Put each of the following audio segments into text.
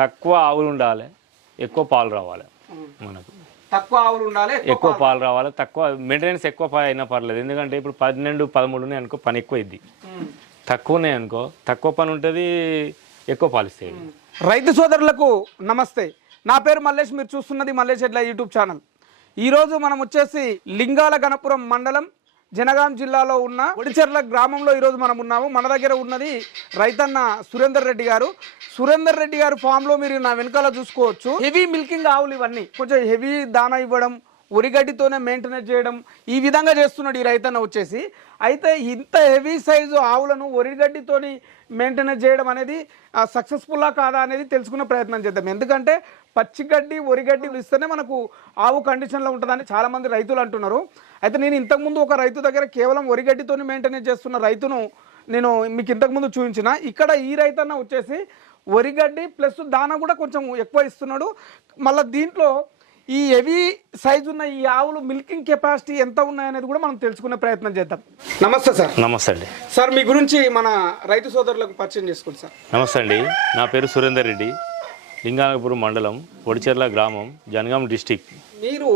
తక్కువ ఆవులు ఉండాలి. ఎక్కువ పాలు రావాలి. మనకు. తక్కువ ఆవులు ఉండాలి ఎక్కువ పాలు. రావాలి. తక్కువ మెయింటెనెన్స్ ఎక్కువ అయినా పర్లేదు. ఎందుకంటే ఇప్పుడు పన్నెండు పదమూడు ఉన్నాయి అనుకో పని ఎక్కువ ఇద్ది ఉమ్. తక్కువ ఉన్నాయి అనుకో. తక్కువ పని ఉంటుంది ఎక్కువ పాలు ఇస్తాయి. రైతు సోదరులకు నమస్తే. నా పేరు మల్లేష్. మీరు చూస్తున్నది మల్లేష్ ఎడ్ల యూట్యూబ్ ఛానల్. ఈరోజు మనం వచ్చేసి లింగాల గణపురం మండలం జనగాం జిల్లాలో ఉన్న ఒడిచెర్ల గ్రామంలో ఈరోజు మనం ఉన్నాము. మన దగ్గర ఉన్నది రైతన్న సురేందర్ రెడ్డి గారు. సురేందర్ రెడ్డి గారు ఫామ్లో మీరు నా వెనకాల చూసుకోవచ్చు. హెవీ మిల్కింగ్ ఆవులు ఇవన్నీ. కొంచెం హెవీ దానా ఇవ్వడం ఉరిగడ్డితోనే మెయింటెనెన్స్ చేయడం ఈ విధంగా చేస్తున్నాడు ఈ రైతన్న వచ్చేసి. అయితే ఇంత హెవీ సైజు ఆవులను ఒరిగడ్డితోని మెయింటెనెన్స్ చేయడం అనేది సక్సెస్ఫుల్లా కాదా అనేది తెలుసుకునే ప్రయత్నం చేద్దాం. ఎందుకంటే పచ్చిగడ్డి ఒరిగడ్డి ఇస్తేనే మనకు ఆవు కండిషన్లో ఉంటుందని చాలామంది రైతులు అంటున్నారు. అయితే నేను ఇంతకుముందు ఒక రైతు దగ్గర కేవలం ఒరిగడ్డితోని మెయింటెనెన్స్ చేస్తున్న రైతును నేను మీకు ఇంతకుముందు చూపించిన. ఇక్కడ ఈ రైతన్న వచ్చేసి వరిగడ్డి ప్లస్ దాన కూడా కొంచెం ఎక్కువ ఇస్తున్నాడు. మళ్ళీ దీంట్లో ఈ హెవీ సైజ్ ఉన్న ఈ ఆవులు మిల్కింగ్ కెపాసిటీ ఎంత ఉన్నాయనేది కూడా మనం తెలుసుకునే ప్రయత్నం చేద్దాం. నమస్తే సార్. నమస్తే అండి. సార్ మీ గురించి మన రైతు సోదరులకు పరిచయం చేసుకోండి సార్. నమస్తే అండి. నా పేరు సురేందర్ రెడ్డి. లింగానపురం మండలం ఒడిచెర్ల గ్రామం జనగాం డిస్టిక్. మీరు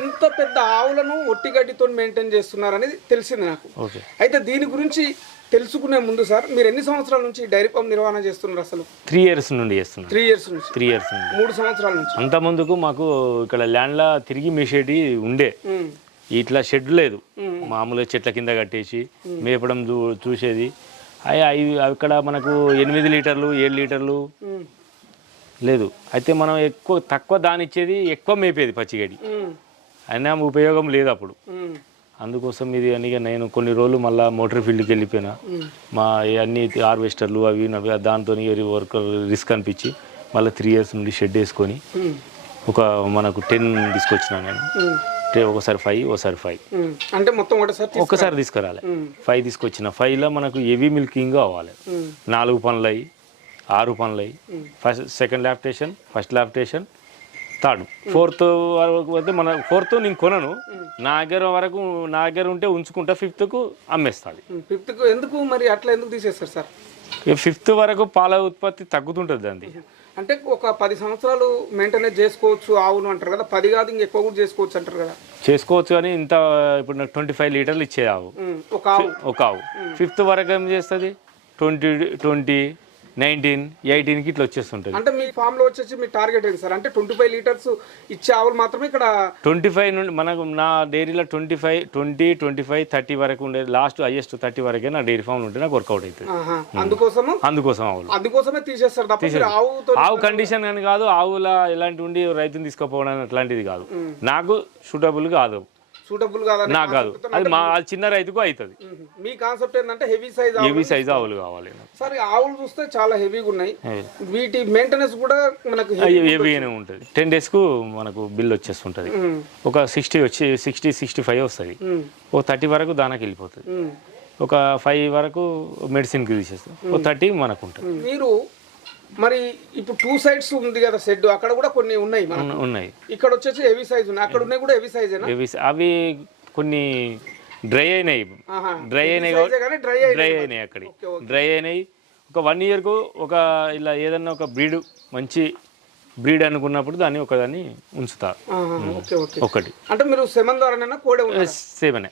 ఇంత పెద్ద ఆవులను ఒట్టిగడ్డితో మెయింటైన్ చేస్తున్నారనేది తెలిసింది నాకు. ఓకే. అయితే దీని గురించి తెలుసుకునే ముందు సార్ మీరు ఎన్ని సంవత్సరాల నుంచి డైరీ ఫామ్ నిర్వహణ చేస్తున్నారు అసలు? త్రీ ఇయర్స్ నుండి చేస్తున్నాను త్రీ ఇయర్స్ నుంచి. త్రీ ఇయర్స్ నుండి. మూడు సంవత్సరాల నుంచి. అంత ముందుకు మాకు ఇక్కడ ల్యాండ్లో తిరిగి మేసేటి ఉండే. ఇట్లా షెడ్ లేదు. మామూలుగా చెట్ల కింద కట్టేసి మేపడం చూ చూసేది. అవి అక్కడ మనకు ఎనిమిది లీటర్లు ఏడు లీటర్లు లేదు. అయితే మనం ఎక్కువ తక్కువ దాని ఇచ్చేది ఎక్కువ మేపేది పచ్చిగడ్డి. అయినా ఉపయోగం లేదు అప్పుడు. అందుకోసం ఇది అని నేను కొన్ని రోజులు మళ్ళీ మోటార్ ఫీల్డ్కి వెళ్ళిపోయినా. మా అన్ని హార్వెస్టర్లు అవి అవి దాంతో వర్క్ రిస్క్ అనిపించి మళ్ళీ త్రీ ఇయర్స్ నుండి షెడ్ వేసుకొని ఒక మనకు టెన్ తీసుకొచ్చినా నేను. ఒకసారి ఫైవ్ ఒకసారి ఫైవ్. అంటే మొత్తం ఒకటేసారి తీసుకు- ఒక్కసారి తీసుకురాలి. ఫైవ్ తీసుకొచ్చిన. ఫైవ్లో మనకు హెవీ మిల్కింగ్ కావాలి. నాలుగు పనులు అయ్యి ఆరు పనులు. అయ్యి first second lactation first lactation third. Fourth వరకు అయితే మన ఫోర్త్ నేను కొనను. నా దగ్గర వరకు నా దగ్గర ఉంటే ఉంచుకుంటా ఫిఫ్త్కు అమ్మేస్తాడు. ఫిఫ్త్కు ఎందుకు మరి అట్లా ఎందుకు తీసేస్తారు సార్? ఫిఫ్త్ వరకు పాల ఉత్పత్తి తగ్గుతుంటుంది అండి అంటే ఒక పది సంవత్సరాలు మెయింటెనెన్స్ చేసుకోవచ్చు ఆవును అంటారు కదా పది కాదు ఇంకా ఎక్కువ కూడా చేసుకోవచ్చు అంటారు కదా. చేసుకోవచ్చు కానీ ఇంత ఇప్పుడు నాకు ట్వంటీ ఫైవ్ లీటర్లు ఇచ్చే ఆవు. ఒక ఆవు. ఒక ఆవు. ఫిఫ్త్ వరకు ఏం చేస్తుంది? ట్వంటీ ట్వంటీ నైన్టీన్ ఎయిటీన్కి ఇట్లా వచ్చేస్తుంటుంది. అంటే మీ ఫామ్లో వచ్చేసి మీ టార్గెట్ ఏంటి సార్? అంటే ట్వంటీ ఫైవ్ లీటర్స్ ఇచ్చే ఆవులు మాత్రమే ఇక్కడ ట్వంటీ ఫైవ్ నుండి మనకు నా డైరీలో twenty five twenty twenty five thirty వరకు ఉండే లాస్ట్ హైయెస్ట్ థర్టీ వరకే నా డైరీ ఫామ్ ఉంటే నాకు వర్కౌట్ అవుతుంది ఆహా, అందుకోసము? అందుకోసం ఆవులు. అందుకోసమే తీసేస్తారు. తప్ప మీరు ఆవుతో ఆవు కండిషన్ అని కాదు ఆవుల ఎలాంటి ఉండి రైతుని తీసుకుపోవడం అట్లాంటిది కాదు. నాకు సూటబుల్ కాదు. సూటబుల్ కాదని నాకు కాదు. అది మా అది చిన్న రైతుకు అవుతుంది. మీ కాన్సెప్ట్ ఏంటంటే హెవీ సైజ్ హెవీ సైజ్ ఆవులు కావాలి. సరే ఆవులు చూస్తే చాలా హెవీగా ఉన్నాయి. వీటి మెయింటెనెన్స్ కూడా మనకు హెవీగానే ఉంటుంది. టెన్ డేస్కు మనకు బిల్ వచ్చేస్తుంటుంది. ఒక సిక్స్టీ వచ్చి సిక్స్టీ సిక్స్టీ ఫైవ్ వస్తుంది ఓ థర్టీ వరకు దానికి వెళ్ళిపోతుంది. ఒక ఫైవ్ వరకు మెడిసిన్కి తీసేస్తాం ఓ థర్టీ మనకు ఉంటుంది. మీరు మరి ఇప్పుడు టూ సైడ్స్ ఉంది కదా షెడ్ అక్కడ కూడా కొన్ని ఉన్నాయి ఉన్నాయి. ఇక్కడ వచ్చేసి హెవీ సైజ్ ఉన్నాయి. అక్కడ ఉన్నాయి కూడా హెవీ సైజేనా అవి కొన్ని డ్రై అయినాయి. డ్రై అయినాయి సైజే డ్రై అయినాయి అక్కడి. డ్రై అయినాయి. ఒక వన్ ఇయర్కు ఒక ఇలా ఏదన్నా ఒక బ్రీడ్ మంచి బ్రీడ్ అనుకున్నప్పుడు దాన్ని ఒకదాన్ని ఉంచుతారు ఆహా, ఓకే ఓకే. ఒకటి. అంటే మీరు సెమన్ ద్వారానైనా కోడే సెమనే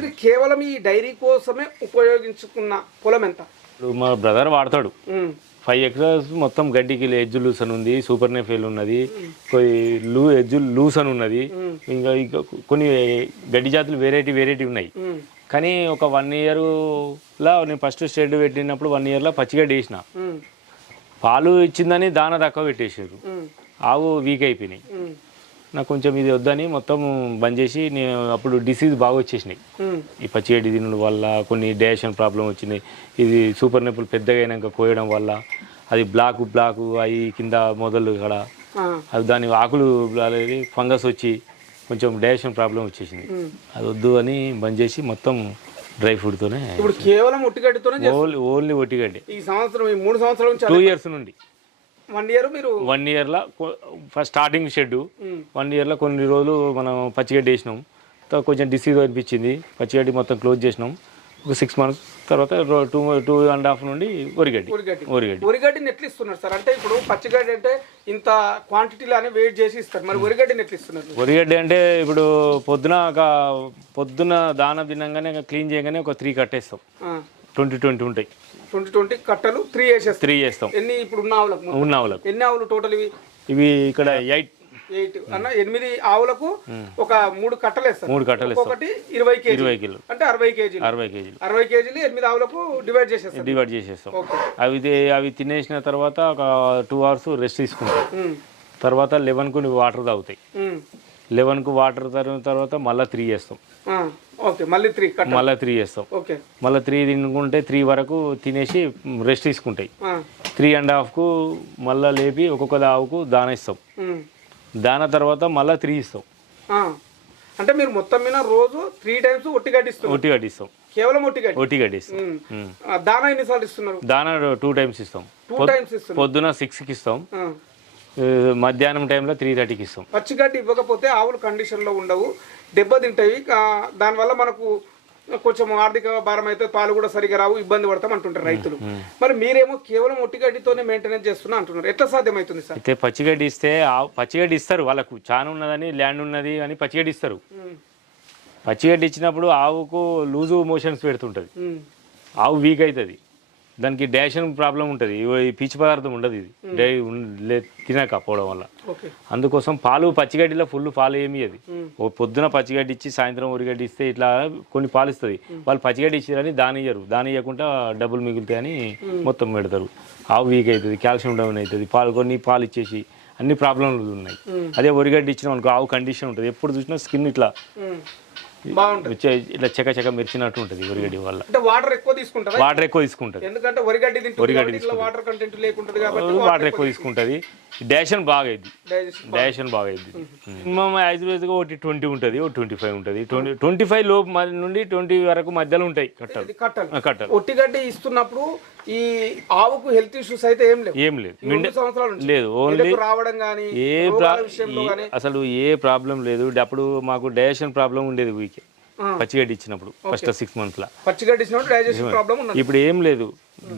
ఇది కేవలం ఈ డైరీ కోసమే ఉపయోగించుకున్న పొలం ఎంత? మా బ్రదర్ వాడతాడు. ఫైవ్ ఎకరాస్ మొత్తం గడ్డికి ఎడ్జ్ లూస్ అని ఉంది సూపర్ నెఫెల్ ఉన్నది కొన్ని లూ ఎడ్జ్ లూస్ అని ఉన్నది. ఇంకా ఇంకా కొన్ని గడ్డి జాతులు వెరైటీ వెరైటీ ఉన్నాయి. కానీ ఒక వన్ ఇయర్లా నేను ఫస్ట్ షెడ్ పెట్టినప్పుడు వన్ ఇయర్లో పచ్చిగడ్డి వేసిన. పాలు ఇచ్చిందని దాన తక్కువ పెట్టేసారు ఆవు వీక్ అయిపోయినాయి. నాకు కొంచెం ఇది వద్దని మొత్తం బంద్ చేసి నేను అప్పుడు డిసీజ్ బాగా వచ్చేసినాయి. ఈ పచ్చిగడ్డి తినడం వల్ల కొన్ని డైజెషన్ ప్రాబ్లం వచ్చినాయి ఇది సూపర్ నెప్పులు పెద్దగా అయినాక కోయడం వల్ల అది బ్లాక్ బ్లాక్ అవి కింద మొదలు ఇక్కడ. అది దాని ఆకులు అనేది ఫంగస్ వచ్చి కొంచెం డైజెషన్ ప్రాబ్లం వచ్చేసింది. అది వద్దు అని బంద్ చేసి మొత్తం డ్రై ఫుడ్తోనే ఇప్పుడు కేవలం ఓన్లీ ఒట్టిగడ్డి ఈ సంవత్సరం ఈ మూడు సంవత్సరాల నుంచి టూ ఇయర్స్ నుండి. వన్ ఇయర్ మీరు వన్ ఇయర్లో ఫస్ట్ స్టార్టింగ్ షెడ్ వన్ ఇయర్లో కొన్ని రోజులు మనం పచ్చిగడ్డి వేసినాం. తర్వాత కొంచెం డిసీజ్ అనిపించింది. పచ్చిగడ్డి మొత్తం క్లోజ్ చేసినాం. ఒక సిక్స్ మంత్స్ తర్వాత టూ టూ అండ్ హాఫ్ నుండి వరిగడ్డి. ఉరిగడ్డి వరిగడ్డి. ఉరిగడ్డిని ఎట్లా ఇస్తున్నారు సార్? అంటే ఇప్పుడు పచ్చిగడ్డి అంటే ఇంత క్వాంటిటీలోనే వెయిట్ చేసి ఇస్తారు. మరి ఉరిగడ్డిని ఎట్లా ఇస్తున్నారు వరిగడ్డి అంటే ఇప్పుడు పొద్దున ఒక పొద్దున దాన తినంగానే క్లీన్ చేయగానే ఒక త్రీ కట్టేస్తాం. ట్వంటీ ట్వంటీ ఉంటాయి. ట్వంటీ ట్వంటీ కట్టలు త్రీ వేసేస్తారు త్రీ చేస్తాం ఎన్ని ఇప్పుడు ఉన్న ఆవులకు? ఉన్న ఆవులకు. ఎన్ని ఆవులు టోటల్ ఇవి? ఇవి ఇక్కడ ఎయిట్. ఎయిట్. అన్న ఎనిమిది ఆవులకు ఒక మూడు కట్టలు వేస్తారు. మూడు కట్టలు ఒక్కొక్కటి ఇరవై కేజీ ఇరవై కిలో అంటే అరవై కేజీలు. అరవై కేజీలు. అరవై కేజీలు ఎనిమిది ఆవులకు డివైడ్ చేసేస్తారు డివైడ్ చేసేస్తాం. అవి అవి తినేసిన తర్వాత ఒక టూ అవర్స్ రెస్ట్ తీసుకుంటాం. ఉమ్, తర్వాత లెవెన్కు వాటర్ తాగుతాయి. ఉమ్, లెవెన్కు వాటర్ తాగిన తర్వాత మళ్ళీ త్రీ చేస్తాం ఓకే మళ్ళీ త్రీ మళ్ళీ త్రీ చేస్తాం. ఓకే. మళ్ళీ త్రీ తినుకుంటే త్రీ వరకు తినేసి రెస్ట్ తీసుకుంటాయి. త్రీ అండ్ హాఫ్కు మళ్ళీ లేపి ఒక్కొక్క ఆవుకు దాన ఇస్తాం. దాన తర్వాత మళ్ళీ త్రీ ఇస్తాం. అంటే మీరు మొత్తం మీద రోజు త్రీ టైమ్స్ ఒట్టి ఇస్తున్నారు ఒట్టి ఇస్తాం కేవలం ఒట్టి గడ్డి ఒట్టి దానా ఎన్నిసార్లు ఇస్తున్నారు? దాన టూ టైమ్స్ ఇస్తాం. టూ టైమ్స్ ఇస్తున్నారు. పొద్దున సిక్స్కి ఇస్తాం. మధ్యాహ్నం టైంలో త్రీ థర్టీకి ఇస్తాం. పచ్చిగడ్డి ఇవ్వకపోతే ఆవులు కండిషన్లో ఉండవు. దెబ్బతింటాయి. దానివల్ల మనకు కొంచెం ఆర్థిక భారం అయితే పాలు కూడా సరిగా రావు ఇబ్బంది పడతాం అంటుంటారు రైతులు. మరి మీరేమో కేవలం ఒట్టిగడ్డితోనే మెయింటెనెన్స్ చేస్తున్నా అంటున్నారు. ఎట్లా సాధ్యమవుతుంది సార్? అయితే పచ్చిగడ్డి ఇస్తే పచ్చిగడ్డి ఇస్తారు వాళ్ళకు. చాలా ఉన్నదని ల్యాండ్ ఉన్నది అని పచ్చిగడ్డి ఇస్తారు. పచ్చిగడ్డి ఇచ్చినప్పుడు ఆవుకు లూజు మోషన్స్ పెడుతుంటుంది. ఆవు వీక్ అవుతుంది. దానికి డాషన్ ప్రాబ్లం ఉంటుంది. ఈ పీచు పదార్థం ఉండదు ఇది. డే లే- తినకపోవడం వల్ల. అందుకోసం పాలు పచ్చిగడ్డిలో ఫుల్ పాలు ఏమి అది. పొద్దున పచ్చిగడ్డి ఇచ్చి సాయంత్రం ఉరిగడ్డి ఇస్తే ఇట్లా కొన్ని పాలు ఇస్తుంది. వాళ్ళు పచ్చిగడ్డి ఇచ్చారని దాని ఇయ్యరు దాని ఇవ్వకుండా డబ్బులు మిగులుతాయని మొత్తం పెడతారు. ఆవు వీక్ అవుతుంది కాల్షియం డౌన్ అవుతుంది పాలు కొన్ని పాలు ఇచ్చేసి అన్ని ప్రాబ్లంలు ఉన్నాయి. అదే ఒరిగడ్డి ఇచ్చిన మనకు ఆవు కండిషన్ ఉంటుంది. ఎప్పుడు చూసినా స్కిన్ ఇట్లా వచ్చే ఇట్లా చెక్క చెక్క మెరిచినట్టు ఉంటుంది ఒరిగడ్డి వల్ల. అంటే వాటర్ ఎక్కువ తీసుకుంటారా వాటర్ ఎక్కువ తీసుకుంటుంది. ఎందుకంటే వరిగడ్డి వరిగడ్డి వాటర్ కంటెంట్ లేకుంటుంది కాబట్టి వాటర్ ఎక్కువ తీసుకుంటుంది. డాషన్ బాగా అయింది డైజెషన్ డైజెషన్ బాగా అయింది మినిమం యాజువేజ్గా ఒకటి ట్వంటీ ఉంటుంది ఒకటి ట్వంటీ ఫైవ్ ఉంటుంది. ట్వంటీ ట్వంటీ ఫైవ్ లోపు నుండి ట్వంటీ వరకు మధ్యలో ఉంటాయి కట్టలు. కట్టాలి. కట్టలు. ఒట్టిగడ్డి ఇస్తున్నప్పుడు ఈ ఆవుకు హెల్త్ ఇష్యూస్ అయితే ఏం లేవు. ఏం లేదు. సంవత్సరాల లేదు ఓన్లీ రావడం కానీ ఏ అసలు ఏ ప్రాబ్లం లేదు. అప్పుడు మాకు డైజెషన్ ప్రాబ్లం ఉండేది. పచ్చిగడ్డి ఇచ్చినప్పుడు ఫస్ట్ సిక్స్ మంత్స్లో పచ్చిగడ్డి ఇచ్చినప్పుడు డైజెషన్ ప్రాబ్లం ఉన్నది. ఇప్పుడు ఏం లేదు.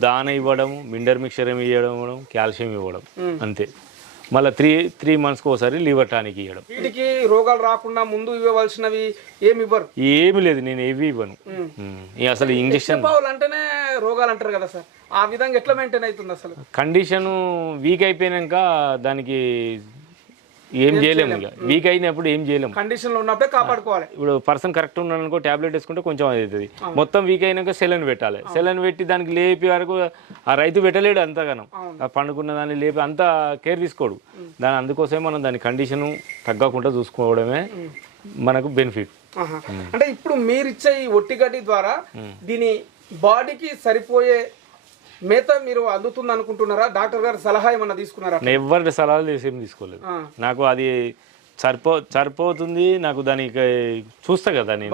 దాన ఇవ్వడం మిండర్ మిక్చర్ ఇవ్వడం కాల్షియం ఇవ్వడం. అంతే. మళ్ళీ త్రీ త్రీ మంత్స్కి ఒకసారి లివర్ టానిక్ ఇవ్వడం వీటికి రోగాలు రాకుండా ముందు ఇవ్వవలసినవి ఏమి ఇవ్వరు? ఏమి లేదు నేను ఏవి ఇవ్వను. అసలు ఇంజక్షన్ అంటేనే రోగాలు అంటారు కదా సార్. ఆ విధంగా ఎట్లా మెయింటైన్ అవుతుంది అసలు? కండిషన్ వీక్ అయిపోయినాక దానికి ఏం చేయలేము ఇక. వీక్ అయినప్పుడు ఏం చేయలేము కండిషన్లో ఉన్నప్పుడే కాపాడుకోవాలి. ఇప్పుడు పర్సన్ కరెక్ట్ ఉన్నాడు అనుకో టాబ్లెట్ వేసుకుంటే కొంచెం అది అవుతుంది మొత్తం వీక్ అయినాక సెలన్ పెట్టాలి. సెలన్ పెట్టి దానికి లేపి వరకు ఆ రైతు పెట్టలేడు అంతగానం. ఆ పండుకున్న దాన్ని లేపి అంత కేర్ తీసుకోడు. దాని అందుకోసమే మనం దాని కండిషన్ తగ్గకుండా చూసుకోవడమే మనకు బెనిఫిట్. అంటే ఇప్పుడు మీరు ఇచ్చే ఈ ఒట్టిగడ్డి ద్వారా దీని బాడీకి సరిపోయే మేత మీరు అందుతుంది అనుకుంటున్నారా డాక్టర్ గారి సలహా ఏమన్నా తీసుకున్నారా? నేను ఎవరి సలహాలు తీసి ఏం తీసుకోలేదు. నాకు అది సరిపో సరిపోతుంది. నాకు దానికి చూస్తా కదా నేను.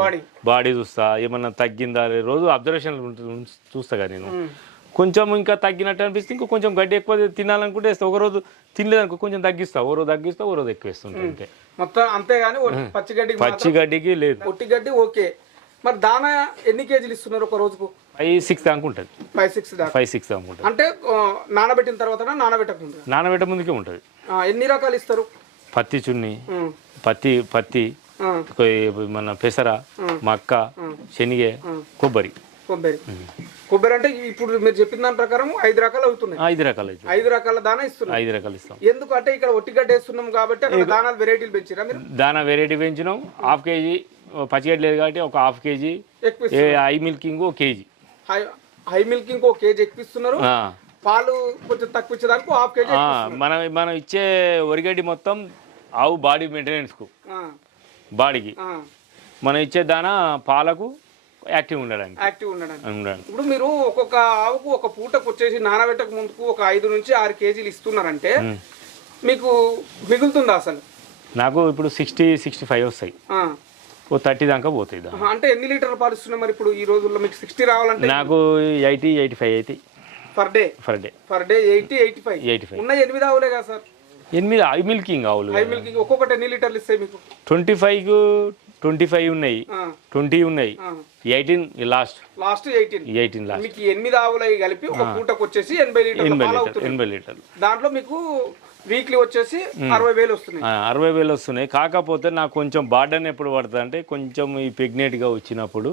బాడీ. చూస్తా. ఏమన్నా తగ్గిందా? రోజు అబ్జర్వేషన్ చూస్తా కదా నేను. కొంచెం ఇంకా తగ్గినట్టు అనిపిస్తే ఇంకో కొంచెం గడ్డి ఎక్కువ తినాలనుకుంటే వేస్తా. ఒక రోజు తినలేదనుకో కొంచెం తగ్గిస్తా. ఓ రోజు తగ్గిస్తా ఓ రోజు ఎక్కువ వేస్తుంటా అంతే. మొత్తం అంతేగాని పచ్చి గడ్డికి లేదు. ఒట్టిగడ్డి ఓకే. మరి దానా ఎన్ని కేజీలు ఇస్తున్నారు ఒక రోజుకు? ఫైవ్ సిక్స్ దాకా ఉంటుంది. ఫైవ్ సిక్స్ దాకా? ఫైవ్ సిక్స్ దాకా ఉంటుంది. అంటే నానబెట్టిన తర్వాత నానబెట్టక ముందు నానబెట్ట ముందుకే ఉంటుంది. ఎన్ని రకాలు ఇస్తారు? పత్తి చున్ని పత్తి పత్తి మన పెసర మక్క శనగ కొబ్బరి. కొబ్బరి. కొబ్బరి అంటే ఇప్పుడు మీరు చెప్పిన దాని ప్రకారం ఐదు రకాలు అవుతున్నాయి. ఐదు రకాలు ఐదు రకాల దానా ఇస్తున్నారు. ఐదు రకాలు ఇస్తాం. ఎందుకు అంటే ఇక్కడ ఒట్టిగడ్డ వేస్తున్నాం కాబట్టి దానాలు వెరైటీలు పెంచిరా మీరు? దానా వెరైటీ పెంచినాం. హాఫ్ కేజీ పచ్చిగడ్డ లేదు కాబట్టి ఒక హాఫ్ కేజీ. ఐ మిల్కింగ్ ఒక కేజీ. హై హై మిల్క్ ఇంకో కేజీ ఆ, పాలు కొంచెం తక్కువ ఇచ్చేదానికి హాఫ్ కేజీ మనం మనం ఇచ్చే వరిగడ్డి మొత్తం ఆవు బాడీ మెయింటెనెన్స్కు. బాడీకి. మనం ఇచ్చే దానా పాలకు యాక్టివ్ ఉండడానికి. యాక్టివ్ ఉండడానికి. ఇప్పుడు మీరు ఒక్కొక్క ఆవుకు ఒక పూటకు వచ్చేసి నానబెట్టక ముందుకు ఒక ఐదు నుంచి ఆరు కేజీలు ఇస్తున్నారంటే మీకు మిగులుతుందా అసలు? నాకు ఇప్పుడు సిక్స్టీ సిక్స్టీ ఫైవ్ వస్తాయి. ఓ థర్టీ దాకా పోతాయి దా. ఆహా, అంటే ఎన్ని లీటర్ల పాలు ఇస్తున్నాయి మరి ఇప్పుడు ఈ రోజుల్లో? మీకు సిక్స్టీ రావాలంటే నాకు ఎయిటీ ఎయిటీ ఫైవ్ అవుతాయి per day per day per day eighty eighty five? Eighty five. ఉన్న ఎనిమిది ఆవులే కదా సార్? ఎనిమిది ఐ మిల్కింగ్ ఆవులు హై మిల్క్ ఒక్కొక్కటి ఎన్ని లీటర్లు ఇస్తాయి మీకు? ట్వంటీ ఫైవ్ ట్వంటీ ఫైవ్ ఉన్నాయి. ట్వంటీ ఉన్నాయి. Eighteen last last eighteen. Eighteen last మీకు ఎనిమిది ఆవులు కలిపి ఒక పూటకు వచ్చేసి ఎనభై లీటర్ల లీటర్ ఎనభై లీటర్లు. దాంట్లో మీకు వీక్లీ వచ్చేసి అరవై వేలు వస్తున్నాయి. అరవై వేలు వస్తున్నాయి. కాకపోతే నాకు కొంచెం బార్డన్ ఎప్పుడు పడుతుంది అంటే కొంచెం ఈ ప్రెగ్నెంట్గా వచ్చినప్పుడు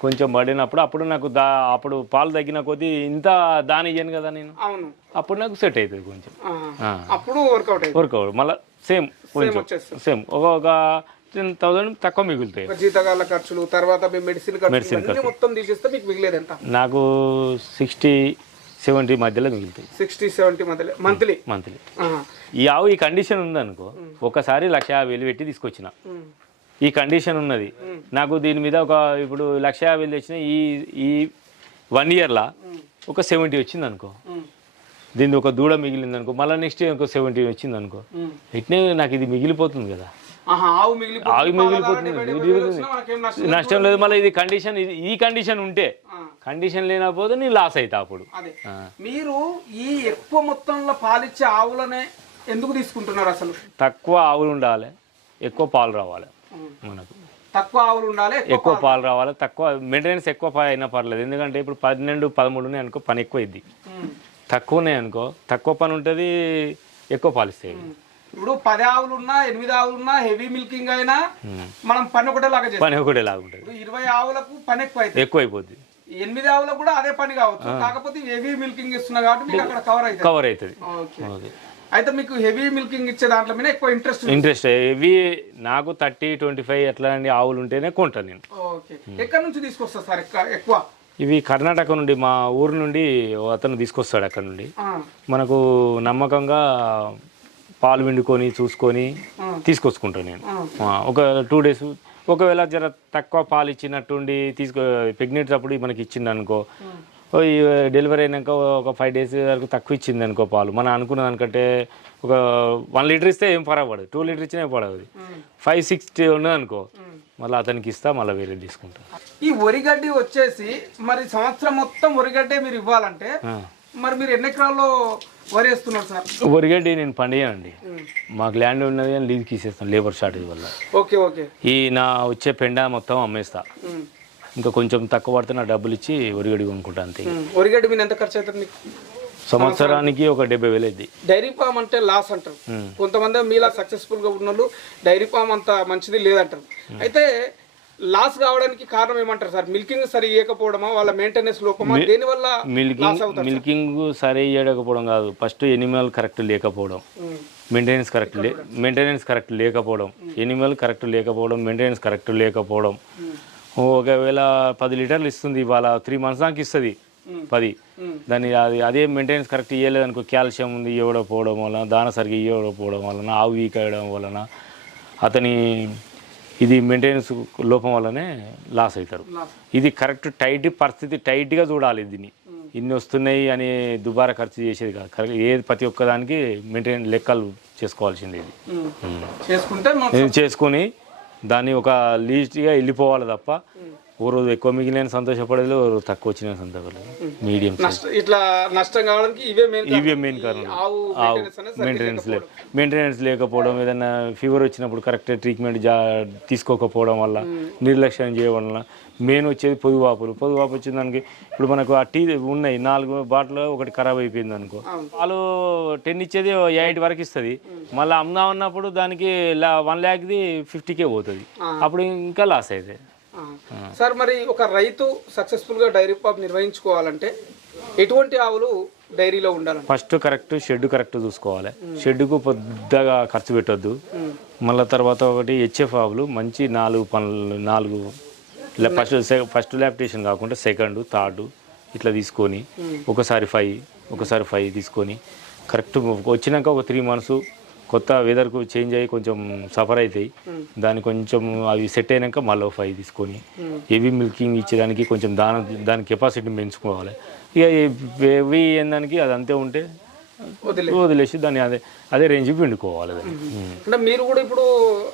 కొంచెం పడినప్పుడు అప్పుడు నాకు దా అప్పుడు పాలు తగ్గిన కొద్దీ ఇంత దాని ఇయ్యను కదా నేను. అవును. అప్పుడు నాకు సెట్ అవుతుంది కొంచెం. అప్పుడు వర్కౌట్ వర్కౌట్. మళ్ళీ సేమ్ కొంచెం సేమ్. ఒక ఒక టెన్ థౌసండ్ తక్కువ మిగులుతాయి. జీతగాళ్ళ ఖర్చులు తర్వాత మెడిసిన్ మొత్తం తీసేస్తే మీకు మిగిలేదు ఎంత నాకు సిక్స్టీ సెవెంటీ మధ్యలో మిగులుతాయి. సిక్స్టీ సెవెంటీ మధ్యలో. మంత్లీ మంత్లీ ఈ ఆవు ఈ కండిషన్ ఉందనుకో ఒకసారి లక్ష యాభై వేలు పెట్టి తీసుకొచ్చిన. ఈ కండిషన్ ఉన్నది. నాకు దీని మీద ఒక ఇప్పుడు లక్ష యాభై వేలు తెచ్చిన ఈ ఈ వన్ ఇయర్లో ఒక సెవెంటీ వచ్చింది అనుకో దీని ఒక దూడ మిగిలింది అనుకో మళ్ళీ నెక్స్ట్ ఇయర్ ఇంకో సెవెంటీ వచ్చింది అనుకో ఇట్నే నాకు ఇది మిగిలిపోతుంది కదా. ఆవు మిగిలి ఆవు మిగిలిపోతుంది. నష్టం లేదు. మళ్ళీ ఇది కండిషన్ ఇది ఈ కండిషన్ ఉంటే కండిషన్ లేకపోతే నీ లాస్ అవుతా అప్పుడు. మీరు ఈ ఎక్కువ మొత్తంలో పాలిచ్చే ఆవులనే ఎందుకు తీసుకుంటున్నారు అసలు? తక్కువ ఆవులు ఉండాలి. ఎక్కువ పాలు రావాలి మనకు. తక్కువ ఆవులు ఉండాలి ఎక్కువ పాలు. రావాలి. తక్కువ మెయింటెనెన్స్ ఎక్కువ అయినా పర్లేదు. ఎందుకంటే ఇప్పుడు పన్నెండు పదమూడు ఉన్నాయి అనుకో పని ఎక్కువ. తక్కువ ఉన్నాయి అనుకో. తక్కువ పని ఉంటుంది ఎక్కువ పాలు ఇస్తాయి. ఇప్పుడు పది ఆవులు ఉన్నా ఎనిమిది ఆవులు ఉన్నా హెవీ మిల్కింగ్ అయినా మనం పని ఒకటే లాగా చేస్తాం. పని ఒకటి లాగా ఉంటుంది. ఇప్పుడు ఇరవై ఆవులకు పని ఎక్కువ అవుతుంది ఎక్కువ అయిపోద్ది ఎనిమిది ఆవులకు కూడా అదే పని కావచ్చు. కాకపోతే హెవీ మిల్కింగ్ ఇస్తున్నా కాబట్టి మీకు అక్కడ కవర్ అవుతుంది. కవర్ అవుతుంది. ఓకే అయితే మీకు హెవీ మిల్కింగ్ ఇచ్చే దాంట్లో మీద ఎక్కువ ఇంట్రెస్ట్ ఇంట్రెస్ట్ ఇవి నాకు థర్టీ ట్వంటీ ఫైవ్ అట్లాంటి ఆవులు ఉంటేనే కొంటాను నేను. ఓకే ఎక్కడి నుంచి తీసుకొస్తారు సార్? ఎక్కువ? ఇవి కర్ణాటక నుండి మా ఊరు నుండి అతను తీసుకొస్తాడు అక్కడ నుండి. మనకు నమ్మకంగా పాలు పిండుకొని చూసుకొని. తీసుకొచ్చుకుంటాను నేను. ఒక టూ డేస్ ఒకవేళ జర తక్కువ పాలు ఇచ్చినట్టుండి తీసుకో ప్రెగ్నెంట్ అప్పుడు మనకి ఇచ్చింది అనుకో డెలివరీ అయినాక ఒక ఫైవ్ డేస్ వరకు తక్కువ ఇచ్చింది అనుకో పాలు. మనం అనుకున్న దానికంటే ఒక వన్ లీటర్ ఇస్తే ఏం పడవదు టూ లీటర్ ఇచ్చినా ఏం పడవదు ఫైవ్ సిక్స్టీ ఉన్నది అనుకో మళ్ళీ అతనికి ఇస్తా మళ్ళీ వేరే తీసుకుంటా. ఈ వరిగడ్డి వచ్చేసి మరి సంవత్సరం మొత్తం వరిగడ్డే మీరు ఇవ్వాలంటే. మరి మీరు ఎన్ని ఎకరాల్లో వరి వేస్తున్నారు సార్? వరిగడ్డి నేను పండియానండి మాకు ల్యాండ్ ఉన్నది కానీ లీజ్కి ఇచ్చేస్తాను లేబర్ షార్టేజ్ వల్ల. Okay okay. ఈ నా వచ్చే పెండ మొత్తం అమ్మేస్తా. ఇంకా కొంచెం తక్కువ పడితే నా డబ్బులు ఇచ్చి వరిగడి కొనుక్కుంటా అంతే. వరిగడ్డి మీద ఎంత ఖర్చు అవుతుంది మీకు? సంవత్సరానికి ఒక డెబ్బై వేలు అయింది డైరీ ఫామ్ అంటే లాస్ అంటారు. కొంతమంది మీలా సక్సెస్ఫుల్గా ఉన్న వాళ్ళు డైరీ ఫామ్ అంత మంచిది లేదంటారు. అయితే లాస్ కావడానికి కారణం ఏమంటారు సార్? మిల్కింగ్ సరి ఇవ్వకపోవడమా వాళ్ళ మెయింటెనెన్స్ లోపమా? దేని వల్ల మిల్కింగ్ మిల్కింగ్ సరే చేయకపోవడం కాదు. ఫస్ట్ ఎనిమల్ కరెక్ట్ లేకపోవడం. మెయింటెనెన్స్ కరెక్ట్ లే మెయింటెనెన్స్ కరెక్ట్ లేకపోవడం. ఎనిమల్ కరెక్ట్ లేకపోవడం మెయింటెనెన్స్ కరెక్ట్ లేకపోవడం. ఒకవేళ పది లీటర్లు ఇస్తుంది ఇవాళ త్రీ మంత్స్ దాకా ఇస్తుంది పది. దాన్ని అది అదే మెయింటెనెన్స్ కరెక్ట్ ఇవ్వలేదు అనుకో కాల్షియం ఉంది ఇవ్వకపోవడం వలన దాన సరిగ్గా ఇవ్వకపోవడం వలన ఆవు వీక్ అయ్యడం వలన అతని ఇది మెయింటెనెన్స్ లోపం వల్లనే లాస్ అవుతారు. ఇది కరెక్ట్ టైట్ పరిస్థితి టైట్గా చూడాలి దీన్ని. ఇన్ని వస్తున్నాయి అని దుబారా ఖర్చు చేసేది కాదు. కరెక్ట్ ఏది ప్రతి ఒక్కదానికి మెయింటైన్ లెక్కలు చేసుకోవాల్సింది ఇది. ఉమ్. ఉమ్. చేసుకుంటే చేసుకొని దాన్ని ఒక లీస్ట్గా వెళ్ళిపోవాలి తప్ప ఓ రోజు ఎక్కువ మిగిలిన సంతోషపడలేదు ఓ రోజు తక్కువ వచ్చిన సంతోషపడలేదు మీడియం ఇట్లా నష్టం కావడానికి ఇవే మెయిన్ ఇవే మెయిన్ కారణం. ఆవు మెయింటెనెన్స్ సరిగ్గా మెయింటెనెన్స్ లేకపోవడం ఏదైనా ఫీవర్ వచ్చినప్పుడు కరెక్ట్ ట్రీట్మెంట్ జా తీసుకోకపోవడం వల్ల నిర్లక్ష్యం చేయడం వల్ల మెయిన్ వచ్చేది పొదువాపులు. పొదువాపు వచ్చిన దానికి ఇప్పుడు మనకు ఆ టీ ఉన్నాయి నాలుగు బాటిల్ ఒకటి ఖరాబ్ అయిపోయింది అనుకో. వాళ్ళు టెన్ ఇచ్చేది ఎయిట్ వరకు ఇస్తుంది. మళ్ళీ అమ్ముదాం అన్నప్పుడు దానికి వన్ ల్యాక్ది ఫిఫ్టీకే పోతుంది. అప్పుడు ఇంకా లాస్ అవుతుంది. సార్ మరి ఒక రైతు సక్సెస్ఫుల్గా డైరీ ఫామ్ నిర్వహించుకోవాలంటే ఎటువంటి ఆవులు డైరీలో ఉండాలండి ఫస్ట్ కరెక్ట్ షెడ్ కరెక్ట్ చూసుకోవాలి. షెడ్కు పెద్దగా ఖర్చు పెట్టొద్దు. మళ్ళీ తర్వాత ఒకటి హెచ్ఎఫ్ ఆవులు మంచి నాలుగు పనులు నాలుగు ఫస్ట్ సె- ఫస్ట్ ల్యాప్టేషన్ కాకుండా సెకండ్ థర్డ్ ఇట్లా తీసుకొని ఒకసారి ఫైవ్ ఒకసారి ఫైవ్ తీసుకొని కరెక్ట్ వచ్చినాక ఒక త్రీ మంత్స్ కొత్త వెదర్కు చేంజ్ అయ్యి కొంచెం సఫర్ అవుతాయి దాన్ని కొంచెం అవి సెట్ అయినాక మళ్ళీ ఫైవ్ తీసుకొని హెవీ మిల్కింగ్ ఇచ్చేదానికి కొంచెం దాని దాని కెపాసిటీని పెంచుకోవాలి. ఇక హెవీ ఏందానికి అది అంతే ఉంటే వదిలే. వదిలేసి దాన్ని అదే అదే రేంజ్కి పిండుకోవాలి ఉమ్. అంటే మీరు కూడా ఇప్పుడు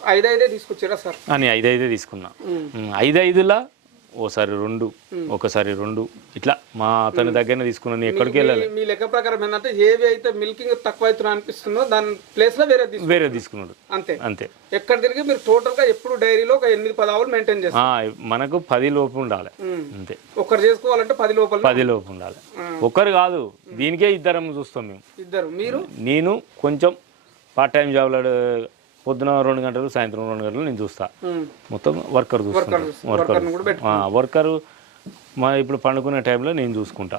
ఐదు ఐదే తీసుకొచ్చారా సార్? అని ఐదు ఐదే తీసుకున్నా ఉమ్. ఓసారి రెండు ఒకసారి రెండు. ఇట్లా మా అతని దగ్గర తీసుకున్నాను నేను ఎక్కడికి వెళ్ళాలి. మీ- లెక్క ప్రకారం ఏంటంటే ఏవి అయితే మిల్కింగ్ తక్కువ అవుతున్నా అనిపిస్తుందో దాని ప్లేస్లో వేరే వేరే తీసుకున్నాడు. అంతే. అంతే. ఎక్కడ తిరిగి మీరు టోటల్గా ఎప్పుడు డైరీలో ఒక ఎనిమిది పది ఆవులు మెయింటైన్ చేస్తారు. మనకు పది లోపు ఉండాలి. అంతే. ఒకరు చేసుకోవాలంటే పది లోపల పది లోపు ఉండాలి. ఒక్కరు కాదు దీనికే ఇద్దరం చూస్తాం మేము. ఇద్దరు. మీరు? నేను కొంచెం పార్ట్ టైం జాబ్లో పొద్దున రెండు గంటలు సాయంత్రం రెండు గంటలు నేను చూస్తా. మొత్తం వర్కర్ చూసుకుంటా. Worker worker. మా ఇప్పుడు పండుకునే టైంలో నేను చూసుకుంటా.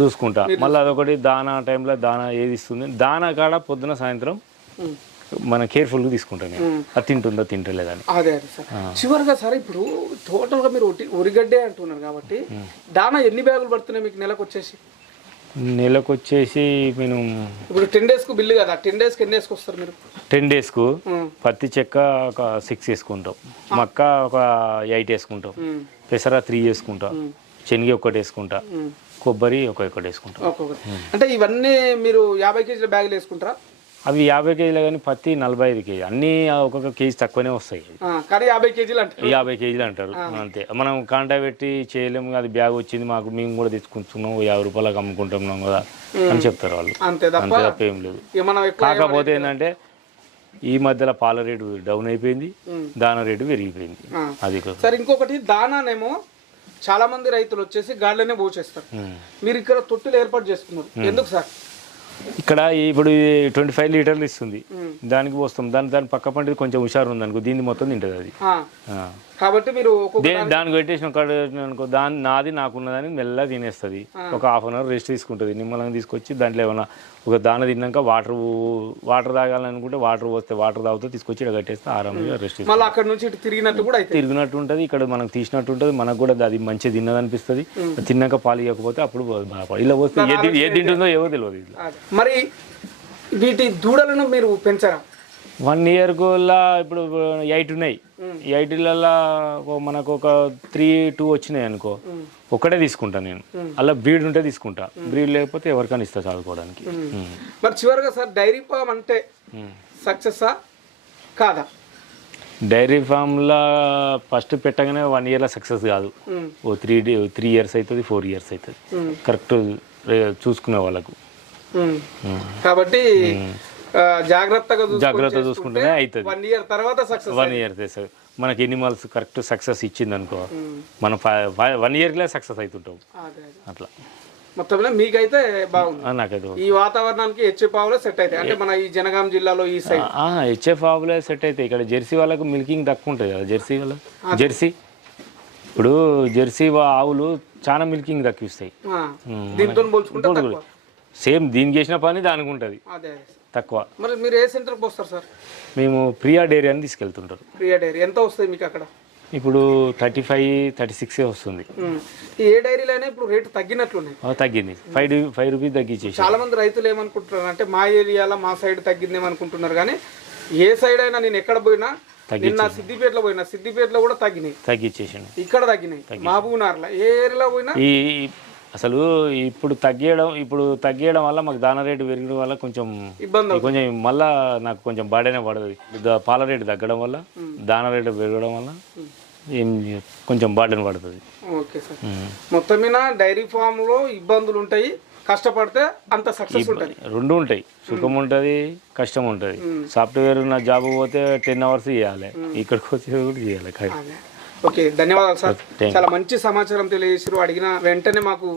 చూసుకుంటా. మళ్ళీ అదొకటి దానా టైంలో దానా ఏది ఇస్తుంది? దానా కాడ పొద్దున సాయంత్రం. మన కేర్ఫుల్గా తీసుకుంటాను నేను. అది తింటుందా తింటలేదని అదే అదే సార్. చివరిగా సార్ ఇప్పుడు టోటల్గా మీరు ఒరిగడ్డే అంటున్నారు కాబట్టి దానా ఎన్ని బ్యాగులు పడుతున్నాయి మీకు నెలకు వచ్చేసి? నెలకు వచ్చేసి నేను ఇప్పుడు టెన్ డేస్కు బిల్లు కదా? టెన్ డేస్కి ఎన్ని డేస్కి వస్తారు మీరు? టెన్ డేస్కు. పత్తి చెక్క ఒక సిక్స్ వేసుకుంటాం. మక్క ఒక ఎయిట్ వేసుకుంటాం. పెసర త్రీ వేసుకుంటా. శనగ ఒకటి వేసుకుంటా. కొబ్బరి ఒక ఒకటి వేసుకుంటా. అంటే ఇవన్నీ మీరు యాభై కేజీల బ్యాగులు వేసుకుంటారా? అవి యాభై కేజీలు కానీ పత్తి నలభై ఐదు కేజీ. అన్నీ ఒక్కొక్క కేజీ తక్కువనే వస్తాయి. కానీ యాభై కేజీలు అంటారు. యాభై కేజీలు అంటారు. అంతే. మనం కాంటా పెట్టి చేయలేము అది బ్యాగ్ వచ్చింది మాకు మేము కూడా తెచ్చుకుంటున్నాం యాభై రూపాయలకు అమ్ముకుంటున్నాం కదా అని చెప్తారు వాళ్ళు. అంతే తప్ప ఏం లేదు. కాకపోతే ఏంటంటే ఈ మధ్యలో పాల రేటు డౌన్ అయిపోయింది. దాన రేటు పెరిగిపోయింది. అది సార్ ఇంకొకటి దానానేమో చాలా మంది రైతులు వచ్చేసి గాడిలోనే పోసేస్తారు. మీరు ఇక్కడ తొట్టులు ఏర్పాటు చేసుకున్నారు. ఎందుకు సార్? ఇక్కడ ఇప్పుడు ట్వంటీ ఫైవ్ లీటర్లు ఇస్తుంది. దానికి పోస్తాం దాని దాని పక్క పంటది కొంచెం హుషారు ఉంది అనుకో దీన్ని మొత్తం తింటుంది అది. కాబట్టి మీరు దానికి పెట్టేసిన అనుకో దాని నాది నాకున్నదని మెల్లగా తినేస్తుంది. ఒక హాఫ్ అన్ అవర్ రెస్ట్ తీసుకుంటుంది. నిమ్మలంగా తీసుకొచ్చి దాంట్లో ఏమన్నా ఒక దాన తిన్నాక వాటర్ వాటర్ తాగాలనుకుంటే వాటర్ పోస్తే వాటర్ తాగుతూ తీసుకొచ్చి ఇక్కడ కట్టేస్తే ఆరాంగా రెస్ట్ మళ్ళీ అక్కడ నుంచి ఇటు తిరిగినట్టు కూడా అయితే తిరిగినట్టు ఉంటుంది. ఇక్కడ మనకు తీసినట్టు ఉంటుంది. మనకు కూడా అది మంచిగా తిన్నది అనిపిస్తుంది తిన్నాక పాలు ఇవ్వకపోతే అప్పుడు ఇలా పోతే ఏది ఏది తింటుందో ఏవో తెలియదు మరి వీటి దూడలను మీరు పెంచరా? వన్ ఇయర్ గోల్లా ఇప్పుడు ఎయిట్ ఉన్నాయి. ఎయిట్లలో మనకు ఒక త్రీ టూ వచ్చినాయి అనుకో ఒక్కటే తీసుకుంటా నేను. అలా బ్రీడ్ ఉంటే తీసుకుంటా. బ్రీడ్ లేకపోతే ఎవరికైనా ఇస్తా చదువుకోవడానికి. మరి చివరిగా సార్ డైరీ ఫామ్ అంటే. సక్సెస్సా కాదా? డైరీ ఫామ్లో ఫస్ట్ పెట్టగానే వన్ ఇయర్లో సక్సెస్ కాదు. ఓ త్రీ డే త్రీ ఇయర్స్ అవుతుంది ఫోర్ ఇయర్స్ అవుతుంది కరెక్ట్ చూసుకునే వాళ్ళకు. కాబట్టి జాగ్రత్తగా జాగ్రత్త చూసుకుంటేనే అవుతుంది వన్ ఇయర్ తర్వాత సక్సెస్ వన్ ఇయర్ మనకి ఎనిమల్స్ కరెక్ట్ సక్సెస్ ఇచ్చింది అనుకో మనం వన్ ఇయర్లో సక్సెస్ అవుతుంటాం అట్లా. మొత్తంలో మీకైతే బాగుంది. ఈ వాతావరణానికి హెచ్ఏ పావులో సెట్ అవుతాయి అంటే మన ఈ జనగాం జిల్లాలో ఈ సైడ్ ఆ, హెచ్ఎఫ్ ఆవులే సెట్ అయితే ఇక్కడ జెర్సీ వాళ్ళకు మిల్కింగ్ తక్కువ ఉంటుంది కదా జెర్సీ వాళ్ళ జెర్సీ. ఇప్పుడు జెర్సీ వా- ఆవులు చాలా మిల్కింగ్ తక్కువ. ఇస్తాయి సేమ్ దీనికి చేసిన పని దానికి ఉంటుంది. తక్కువ. మరి మీరు ఏ సెంటర్కి వస్తారు సార్? మేము ప్రియా డైరీ అని తీసుకెళ్తుంటారు. ప్రియా డైరీ. ఎంత వస్తుంది మీకు అక్కడ? ఇప్పుడు థర్టీ ఫైవ్ థర్టీ సిక్సే వస్తుంది. ఈ ఏ డైరీలైనా ఇప్పుడు రేటు తగ్గినట్లున్నాయి. తగ్గింది. ఫైవ్ ఫైవ్ రూపీస్ తగ్గించేసి చాలా మంది రైతులు ఏమనుకుంటున్నారు అంటే మా ఏరియాలో మా సైడ్ తగ్గిందేమో అనుకుంటున్నారు కానీ ఏ సైడ్ అయినా నేను ఎక్కడ పోయినా నిన్న సిద్దిపేటలో పోయినా సిద్దిపేటలో కూడా తగ్గినాయి. తగ్గించేసాను ఇక్కడ తగ్గినాయి. మహబూబ్నగర్లో ఏ ఏరియాలో పోయినా ఈ అసలు ఇప్పుడు తగ్గేయడం ఇప్పుడు తగ్గేయడం వల్ల మాకు దాన రేటు పెరగడం వల్ల కొంచెం ఇబ్బంది కొంచెం మళ్ళా నాకు కొంచెం బాడీనే పడుతుంది పాల రేటు తగ్గడం వల్ల దాన రేటు పెరగడం వల్ల ఏం కొంచెం బాడీని పడుతుంది. Okay sir. మొత్తం మీద డైరీ ఫామ్లో ఇబ్బందులు ఉంటాయి. కష్టపడితే అంత సక్సెస్ ఉంటుంది. రెండు ఉంటాయి. సుఖం ఉంటుంది కష్టం ఉంటుంది. సాఫ్ట్వేర్ నా జాబ్ పోతే టెన్ అవర్స్ చేయాలి. ఇక్కడికి వచ్చి కూడా చేయాలి. ఓకే ధన్యవాదాలు సార్. చాలా మంచి సమాచారం తెలియజేసారు. అడిగిన వెంటనే మాకు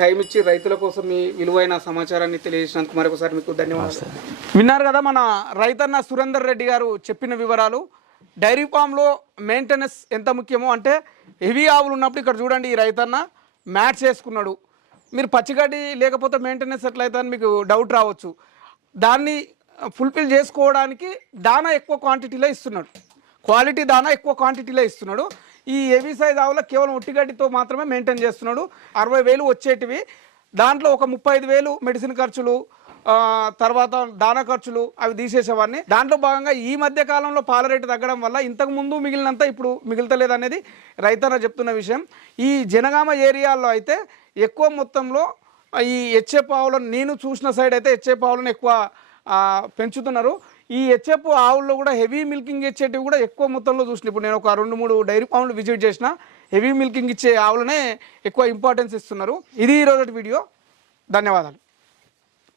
టైం ఇచ్చి రైతుల కోసం మీ విలువైన సమాచారాన్ని తెలియజేసినందుకు మరొకసారి మీకు ధన్యవాదాలు. విన్నారు కదా మన రైతన్న సురేందర్ రెడ్డి గారు చెప్పిన వివరాలు. డైరీ ఫామ్లో మెయింటెనెన్స్ ఎంత ముఖ్యమో అంటే హెవీ ఆవులు ఉన్నప్పుడు ఇక్కడ చూడండి ఈ రైతన్న మ్యాచ్ చేసుకున్నాడు. మీరు పచ్చిగడ్డి లేకపోతే మెయింటెనెన్స్ ఎట్లయితే అని మీకు డౌట్ రావచ్చు. దాన్ని ఫుల్ఫిల్ చేసుకోవడానికి దానా ఎక్కువ క్వాంటిటీలో ఇస్తున్నాడు. క్వాలిటీ దానా ఎక్కువ క్వాంటిటీలో ఇస్తున్నాడు. ఈ హెవీ సైజ్ ఆవుల కేవలం ఒట్టిగడ్డితో మాత్రమే మెయింటైన్ చేస్తున్నాడు. అరవై వేలు వచ్చేటివి. దాంట్లో ఒక ముప్పై ఐదు వేలు మెడిసిన్ ఖర్చులు తర్వాత దానా ఖర్చులు అవి తీసేసేవాడిని. దాంట్లో భాగంగా ఈ మధ్య కాలంలో పాల రేటు తగ్గడం వల్ల ఇంతకు ముందు మిగిలినంత ఇప్పుడు మిగులుతలేదు అనేది రైతన్న చెప్తున్న విషయం. ఈ జనగామ ఏరియాలో అయితే ఎక్కువ మొత్తంలో ఈ హెచ్ఏ పావులను నేను చూసిన సైడ్ అయితే హెచ్ఎఫ్ పావులను ఎక్కువ పెంచుతున్నారు. ఈ హెచ్ఎఫ్ ఆవుల్లో కూడా హెవీ మిల్కింగ్ ఇచ్చేటివి కూడా ఎక్కువ మొత్తంలో చూసిన. ఇప్పుడు నేను ఒక రెండు మూడు డైరీ ఫామ్లు విజిట్ చేసిన హెవీ మిల్కింగ్ ఇచ్చే ఆవులనే ఎక్కువ ఇంపార్టెన్స్ ఇస్తున్నారు. ఇది ఈ వీడియో. ధన్యవాదాలు.